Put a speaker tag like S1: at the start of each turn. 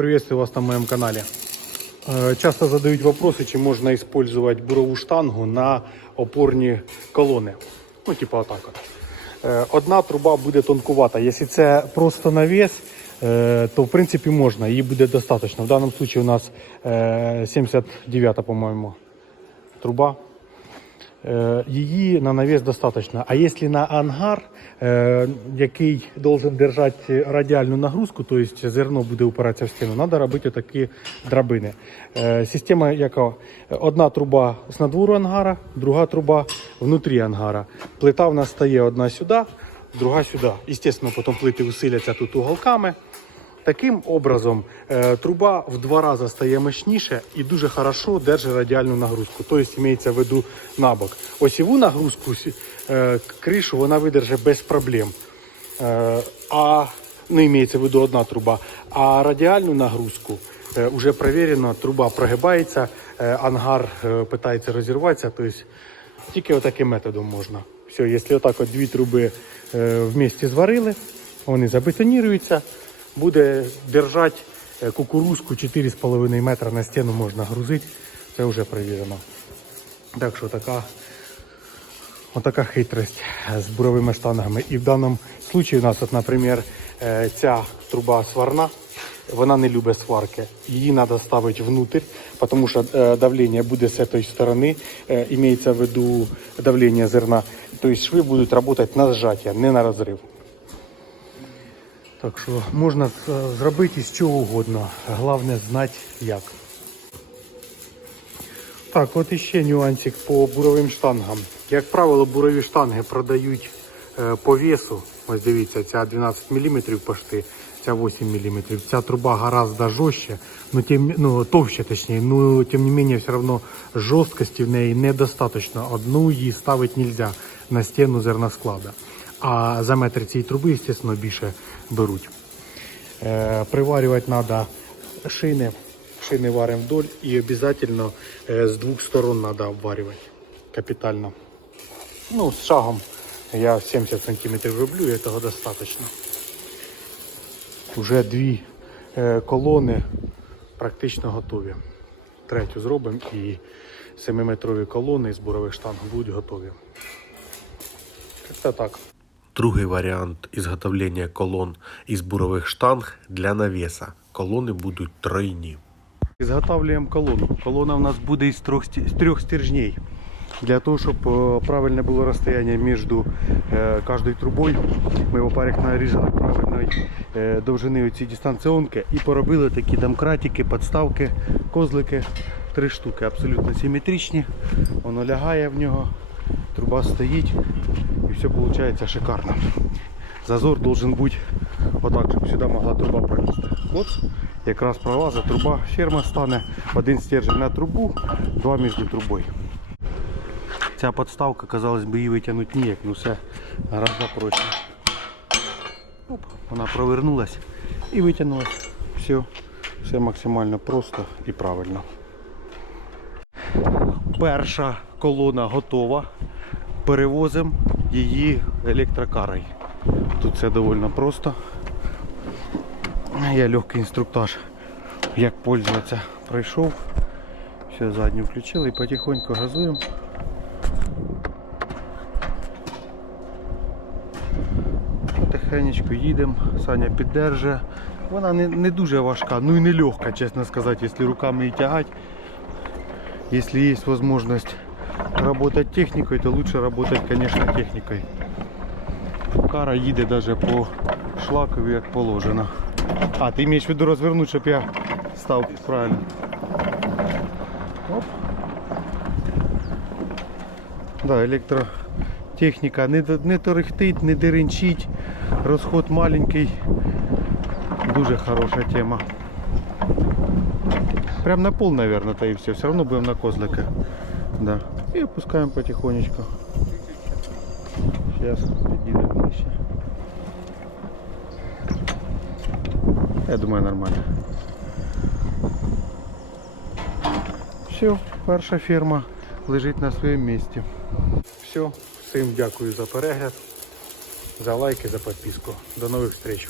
S1: приветствую вас на моем канале. Э, Часто задают вопросы, чи можно использовать бурову штангу на опорні колони. Ну, типа отак от. Е, Одна труба буде тонкувата. Якщо це просто навіс, е, то в принципі можна, її буде достатньо. В даному випадку у нас е, 79, по-моєму, труба. Е, Її на навіс достатньо. А якщо на ангар, е, який должен держати радіальну нагрузку, тобто зерно буде упиратися в стіну, треба робити такі драбини. Е, Система яка? Одна труба з надвору ангара, друга труба внутрі ангара. Плита в нас стає одна сюди, друга сюди. Звісно, потім плити усиляться тут уголками. Таким образом е, труба в два рази стає мощніше і дуже хорошо держить радіальну нагрузку. Тобто мається в виду набок. Осіву нагрузку е, кришу вона видержить без проблем. Е, а не мається в виду одна труба. А радіальну нагрузку вже перевірено, труба прогибається, ангар питається розірватися. Тобто тільки отаким методом можна. Все, якщо отак от дві труби вместе зварили, вони забетоніруються, буде держати е, кукурузку 4,5 метра на стіну можна грузити. Це вже перевірено. Так що така, отака хитрость з буровими штангами. І в даному випадку у нас, от, наприклад, е, ця труба сварна, вона не любить сварки. Її треба ставити внутрь, тому що е, давлення буде з цієї сторони, е, імеється в виду давлення зерна. Тобто шви будуть працювати на зжаття, не на розрив. Так що можна е, зробити з чого угодно. Головне знати як. Так, от іще нюансик по буровим штангам. Як правило, бурові штанги продають е, по весу. Ось дивіться, ця 12 мм пошти, ця 8 мм. Ця труба гораздо жорстче, ну, тем, ну, товще точніше, ну, тим не менее, все одно жорсткості в неї недостатньо. Одну її ставити нельзя на стіну зерносклада. А за метр цієї труби, звісно, більше беруть. Е, приварювати треба шини. Шини варимо вдоль і обов'язково е, з двох сторон треба обварювати. Капітально. Ну, з шагом я 70 см роблю, і цього достатньо. Уже дві е, колони практично готові. Третю зробимо і 7-метрові колони з бурових штанг будуть готові. Це так.
S2: Другий варіант ізготовлення колон із бурових штанг для навіса. Колони будуть тройні.
S1: Изготавливаем колонну. Колонна у нас буде із трьох, з трьох стержней. Для того, щоб е, правильне було розстояние між е, кожною трубою, ми в опарик нарізали правильної е, довжини ці дистанціонки і поробили такі домкратики, підставки, козлики. Три штуки абсолютно симетричні. Воно лягає в нього, труба стоїть і все виходить шикарно. Зазор должен бути отак, щоб сюди могла труба пролізти. От якраз пролазить труба, ферма стане, один стержень на трубу, два між трубою. Ця підставка, казалось би, її витягнути ніяк, ну все гораздо проще. Оп, вона провернулась і витягнулась. Все, все максимально просто і правильно. Перша колона готова. Перевозимо її електрокарою. Тут все доволі просто. Я легкий інструктаж, як пользуватися, пройшов. Все, задню включили і потихоньку газуємо. Потихенечку їдемо, Саня піддержує. Вона не, не дуже важка, ну і не легка, чесно сказати, якщо руками її тягати. Если есть возможность работать техникой, то лучше работать, конечно, техникой. Кара їде даже по шлакові, як положено. А, ти маєш в виду розвернути, щоб я став правильно. Оп. Да, електротехніка не, не торохтить, не деренчить. Розход маленький. Дуже хороша тема. Прям на пол, наверное, то и все. Все равно будем на козлика. Да. И опускаем потихонечку. Сейчас підійде ближче. Я думаю, нормально. Все, перша ферма лежить на своєму місці. Все, всім дякую за перегляд, за лайки, за підписку. До нових зустріч.